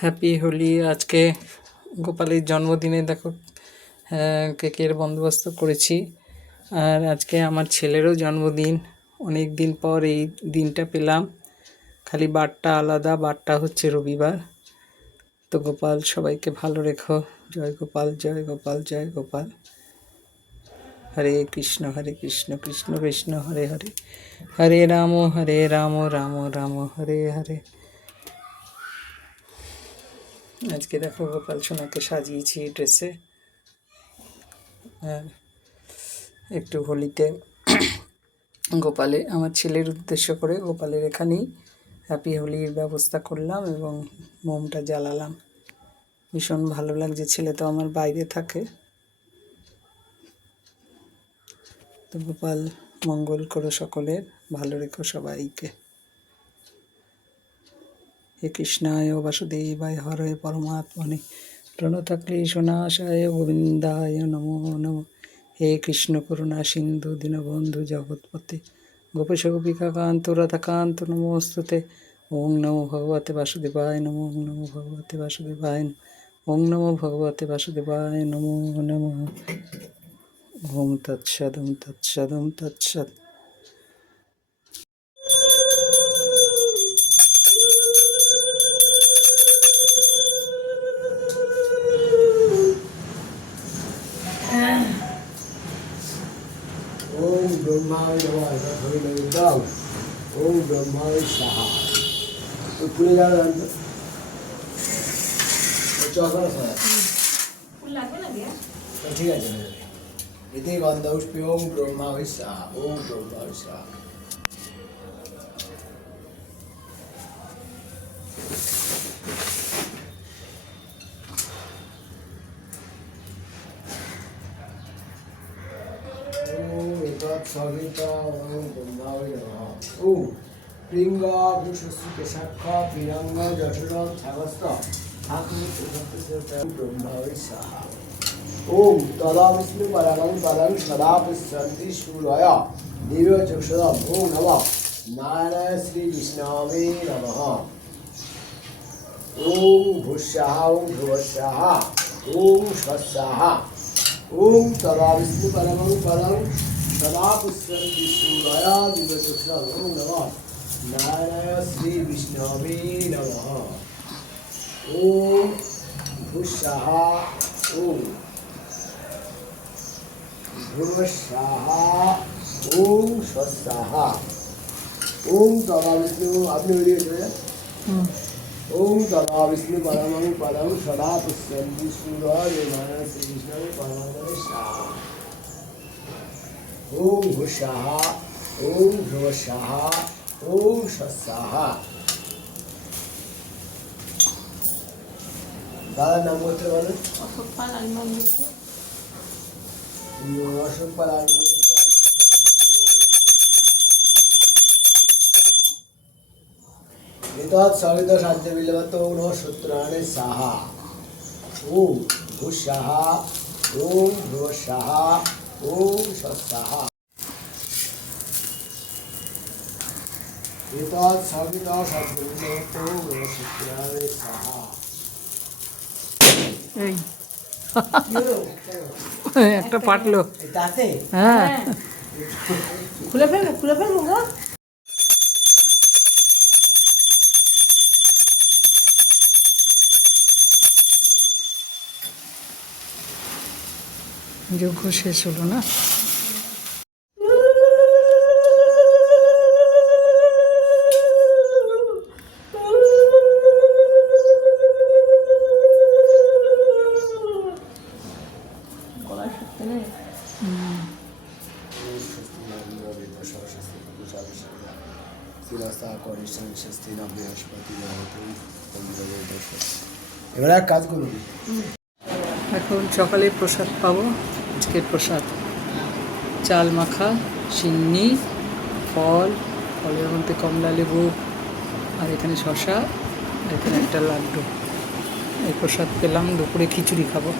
Happy Holi. আজকে গোপালের জন্মদিনে দেখো কেকের বন্দোবস্ত করেছি। আর আজকে আমার ছেলেরও জন্মদিন। অনেক দিন পর এই দিনটা পেলাম, খালি বারটা আলাদা, বারটা হচ্ছে রবিবার। তো গোপাল সবাইকে ভালো রেখো। জয় গোপাল, জয় গোপাল, জয় গোপাল। হরে কৃষ্ণ কৃষ্ণ কৃষ্ণ হরে হরে, হরে রাম রাম রাম হরে হরে। আজকে দেখো গোপাল সোনাকে সাজিয়েছি ড্রেসে। আর একটু হোলিতে গোপালে আমার ছেলের উদ্দেশ্য করে গোপালের এখানেই হ্যাপি হোলির ব্যবস্থা করলাম এবং মোমটা জ্বালালাম। ভীষণ ভালো লাগছে, ছেলে তো আমার বাইরে থাকে। তো গোপাল মঙ্গল করো সকলের, ভালো রেখো সবাইকে। হে কৃষ্ণায় বাসুদেবায় হরে পরমাত্মনে প্রণতক্লেশনাশায় গোবিন্দায় নমো নমঃ। হে কৃষ্ণ করুণা সিন্ধু দীনবন্ধু জগৎপতে গোপেশ গোপিকা কান্ত রাধাকান্ত নমোস্তুতে। ওং নমো ভগবতে বাসুদেবায় নমো, ওং নমো ভগবতে বাসুদেবায় নমো, ওং নমো ভগবতে বাসুদেবায় নমো নমঃ। ওম তৎসৎ, ওম তৎসৎ, ওম তৎসৎ। ओम ब्रह्माय नमः हरिदाम। ओम ब्रह्माय स्वाहा। तो पूरे जा रहा है तो चौथा है फुल लागবে না দিয়া তো ঠিক আছে না এতে গন্ধপুষ্পে ওম ব্রহ্মায় स्वाहा। ओम ब्रह्माय स्वाहा। सविता ओम ब्रह्माय नमः। ओम प्रिंगा भूषस्ति शाखा प्रियंगा जठरम छागस्त ब्रह्माय स्वाहा। ओम तदा विष्णु परमं पदं सदा पश्यन्ति सूर्या दिव्य चक्षुषम्। ओम नमः नारायण श्री विष्णवे नमः। ओम भूस्याः ओम भुवस्याः ओम स्वस्याः। ओम तदा विष्णु परमं पदं सदा पुष्पन्ति सूर्या दिव्य चक्षुषम्। ओम नमः नारायण श्री विष्णवे नमः। ओम भूस्याः ओम भुवस्याः ओम स्वस्याः। ओम तदा विष्णु आपने वीडियो जोया। ओम तदा विष्णु परमं पदं सदा पुष्पन्ति सूर्या देवानां श्री विष्णवे परमात्मने स्वाहा। ओम भूस्याः ओम भुवस्याः ओम स्वस्याः। दादा नाम बोलते बोलो। अशोक पाल सवित शांति बिलवतो नो सूत्राणि साहा। ओम भूस्याः ओम भुवस्याः ओम स्वस्याः। एतत् सविता शांति बिलवतो नो सूत्राणि साहा। একটা পাটলো এটাতে হ্যাঁ খুলে ফেলবো গো। যজ্ঞ শেষ হলো না। এবার এক কাজ করুন, এখন সকালে প্রসাদ পাবো। আজকের প্রসাদ চাল মাখা, চিনি, ফল, ফলের মধ্যে কমলা লেবু, আর এখানে শসা, আর এখানে একটা লাড্ডু। এই প্রসাদ পেলাম, দুপুরে খিচুড়ি খাবো।